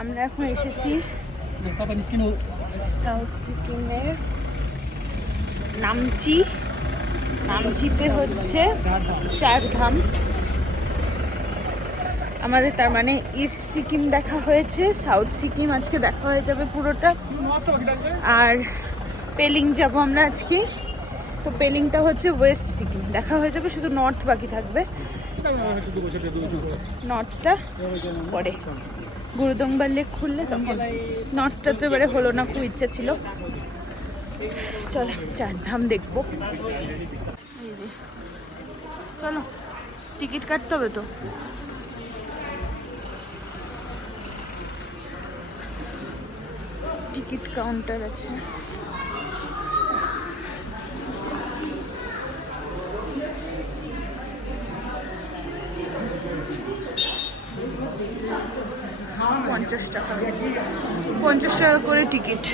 আমরা এখন এসেছি সাউথ নামচি। নামচিতে হচ্ছে চার ধাম আমাদের তার মানে ইস্ট সিকিম দেখা হয়েছে, সাউথ সিকিম আজকে দেখা হয়ে যাবে পুরোটা। আর পেলিং যাব আমরা আজকে। তো পেলিংটা হচ্ছে ওয়েস্ট সিকিম। দেখা হয়ে যাবে, শুধু নর্থ বাকি থাকবে। নর্থটা পরে। গুরুদংবার লেক খুললে তখন নর্থটা তো এবারে হলো না, খুব ইচ্ছা ছিল। চলো চারধাম দেখব। চলো, টিকিট কাটতে হবে তো। টিকিট কাউন্টার আছে। পঞ্চাশ টাকা। পঞ্চাশ টাকা করে টিকিট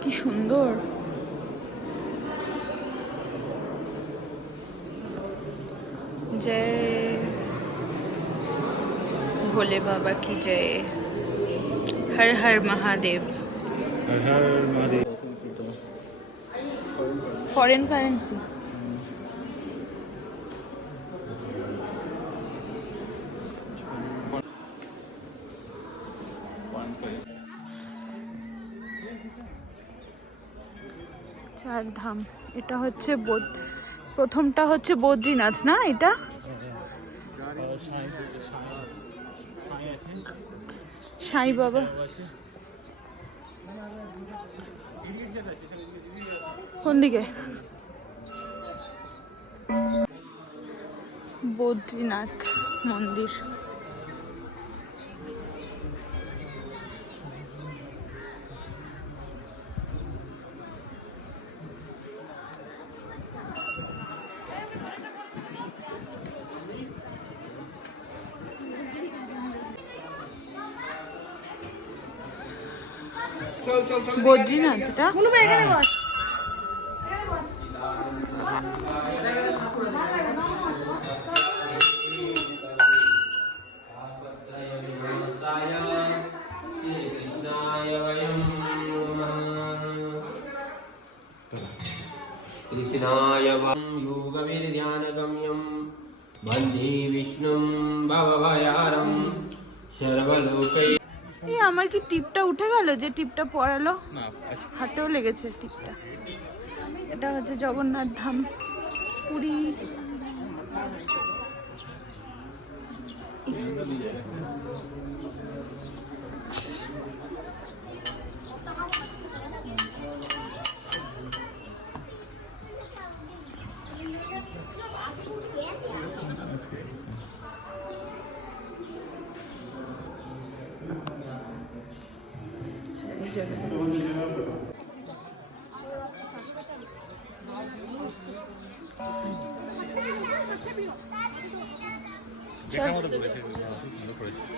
কি সুন্দর। জয়। ভোলে বাবা কি জয়। হর হর মহাদেব। ফরেন কারেন্সি চার ধাম এটা হচ্ছে প্রথমটা হচ্ছে বদ্রীনাথ, না এটা? সাই বাবা। কোন দিকে? বদ্রীনাথ মন্দির। বদ্রীনাথ এটা श्रीकृष्णाय वयं नमः कृष्णाय वं योगविर्ध्यानगम्यं वन्दे विष्णुं भवभयारं सर्वलोकै এই আমার কি টিপটা উঠে গেল যে টিপটা পড়ালো? হাতেও লেগেছে টিপটা। এটা হচ্ছে জগন্নাথ ধাম পুরী।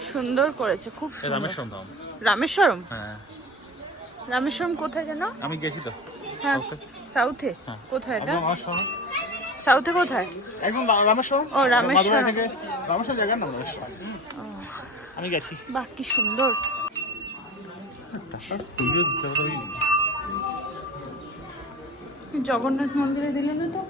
সুন্দর করেছে খুব রামেশ্বরম হ্যাঁ। রামেশ্বরম কোথায় যেন? আমি গেছি তো। হ্যাঁ সাউথে হ্যাঁ। কোথায় এটা? সাউথে কোথায়? একদম রা- রামেশ্বর ও, রামেশ্বর। মাদুরাই থেকে রামেশ্বর জায়গার নাম আমি গেছি। বাহ কি সুন্দর। জগন্নাথ মন্দিরে দিলে না তো?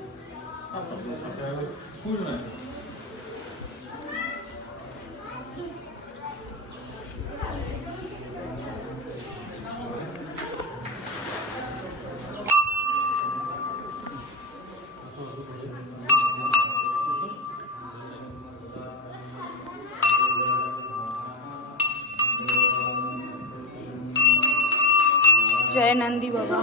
জয় নন্দী বাবা।